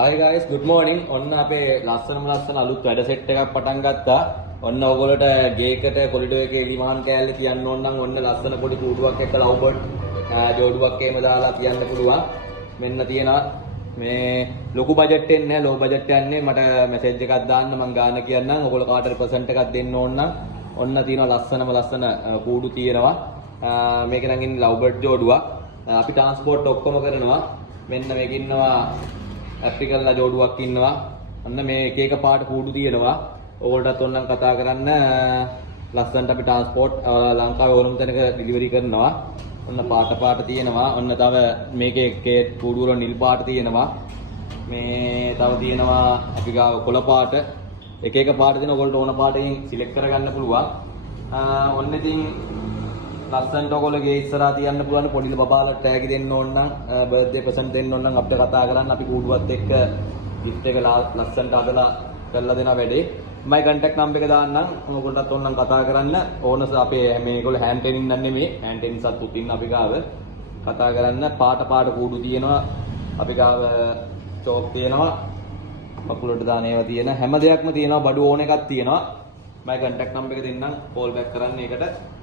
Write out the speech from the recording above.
Hi guys, good morning. ඔන්න අපේ ලස්සන අලුත් වැඩ සෙට් එකක් පටන් ගත්තා. ඔන්න ඔයගොල්ලෝට ගේ එකට කොරිඩෝ එකේ එලිමහන් කෑල්ල තියන්න ඕන නම් ඔන්න ලස්සන පොඩි කූඩුවක් එක්ක ලව් බර්ඩ් ජෝඩුවක් එහෙම දාලා තියන්න පුළුවන්. මෙන්න තියෙනවා මේ ලොකු බජට් එකක් නෑ, ලෝ බජට් එකක් නේ. මට මැසේජ් එකක් දාන්න මම ගාන කියන්නම්. ඔයගොල්ලෝ කාටරි % එකක් දෙන්න ඕන නම් ඔන්න තියෙනවා ලස්සන කූඩු තියෙනවා. මේක නම් ඉන්නේ ලව් බර්ඩ් ජෝඩුවක්. අපි ට්‍රාන්ස්පෝර්ට් ඔක්කොම කරනවා. මෙන්න මේක ඉන්නවා ඇප්‍රිකල්ලා ජෝඩුවක් ඉන්නවා. අන්න මේ එක පාට කූඩු තියෙනවා. ඕගොල්ලන්ටත් ඕනනම් කතා කරන්න. ලස්සනට අපි ට්‍රාන්ස්පෝර්ට් ලංකාවේ ඕනම තැනක ඩිලිවරි කරනවා. ඔන්න පාට තියෙනවා. ඔන්න තව මේකේ කූඩු වල නිල් පාට තියෙනවා. මේ තව තියෙනවා අපි ගාව කොළ පාට. එක පාට දෙන ඔයගොල්ලන්ට ඕන පාටකින් සිලෙක්ට් කරගන්න පුළුවන්. ඔන්න ඉතින් ලස්සනට ඔයගොල්ලෝගේ ඉස්සරහා තියන්න පුළුවන්. පොඩි බබාලට ටැග් දෙන්න ඕන නම් බර්ත්ඩේ ප්‍රසන්ට් දෙන්න ඕන නම් අපිට කතා කරන්න. අපි කූඩුවත් එක්ක gift එක ලස්සනට අදලා කරලා දෙන වැඩේ. මගේ contact number එක දාන්නම්. ඔයගොල්ලන්ටත් ඕන නම් කතා කරන්න. ඕනස අපේ මේගොල්ලෝ හෑන්ඩ් ටෙනින් නන්නේ මේ. හෑන්ඩ් ටෙනින් සතුත් ඉන්න අපි ගාව. කතා කරන්න. පාට කූඩු තියෙනවා. අපි ගාව චෝක් තියෙනවා. මකුලට දාන ඒවා තියෙන හැම දෙයක්ම තියෙනවා. බඩු ඕන එකක් තියෙනවා. මගේ contact number එක දෙන්නම්. call back කරන්න ඒකට.